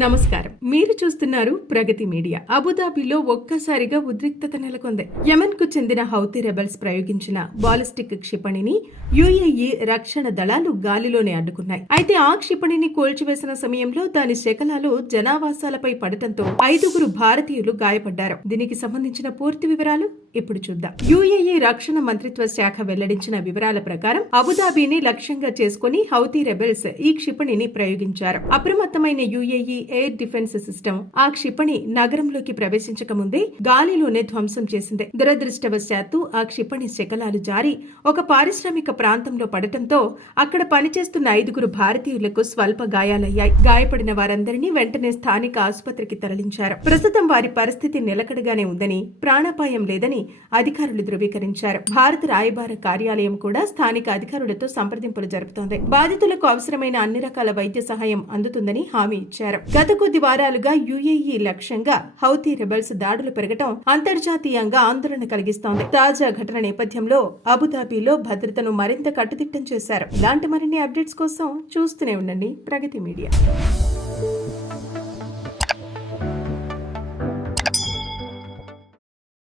నమస్కారం, మీరు చూస్తున్నారు ప్రగతి మీడియా. అబుదాబిలో ఒక్కసారిగా ఉద్రిక్తత నెలకొంది. యెమెన్ కు చెందిన హౌతీ రెబెల్స్ ప్రయోగించిన బాలిస్టిక్ క్షిపణిని యుఏఈ రక్షణ దళాలు గాలిలోనే అడ్డుకున్నాయి. అయితే ఆ క్షిపణిని కూల్చివేసిన సమయంలో దాని శకలాలు జనావాసాలపై పడటంతో 5 భారతీయులు గాయపడ్డారు. దీనికి సంబంధించిన పూర్తి వివరాలు ఇప్పుడు చూద్దాం. యుఏఈ రక్షణ మంత్రిత్వ శాఖ వెల్లడించిన వివరాల ప్రకారం అబుదాబిని లక్ష్యంగా చేసుకుని హౌతీ రెబెల్స్ ఈ క్షిపణిని ప్రయోగించారు. అప్రమత్తమైన యుఏఈ ఎయిర్ డిఫెన్స్ సిస్టమ్ ఆ క్షిపణి నగరంలోకి ప్రవేశించక ముందే గాలిలోనే ధ్వంసం చేసింది. దురదృష్టవశాత్తు ఆ క్షిపణి శకలాలు జారి ఒక పారిశ్రామిక ప్రాంతంలో పడటంతో అక్కడ పనిచేస్తున్న 5 భారతీయులకు స్వల్ప గాయాలయ్యాయి. గాయపడిన వారందరినీ వెంటనే స్థానిక ఆసుపత్రికి తరలించారు. ప్రస్తుతం వారి పరిస్థితి నిలకడగానే ఉందని, ప్రాణాపాయం లేదని అధికారులు ధృవీకరించారు. భారత రాయబార కార్యాలయం కూడా స్థానిక అధికారులతో సంప్రదింపులు జరుపుతోంది. బాధితులకు అవసరమైన అన్ని రకాల వైద్య సహాయం అందుతుందని హామీ ఇచ్చారు. గత కొద్ది వారాలుగా యుఏఈ లక్ష్యంగా హౌతీ రెబెల్స్ దాడులు పెరగటం అంతర్జాతీయంగా ఆందోళన కలిగిస్తోంది. తాజా ఘటన నేపథ్యంలో అబుదాబిలో భద్రతను మరింత కట్టుదిట్టం చేశారు. ఇలాంటి మరిన్ని అప్డేట్స్ కోసం చూస్తూనే ఉండండి ప్రగతి మీడియా.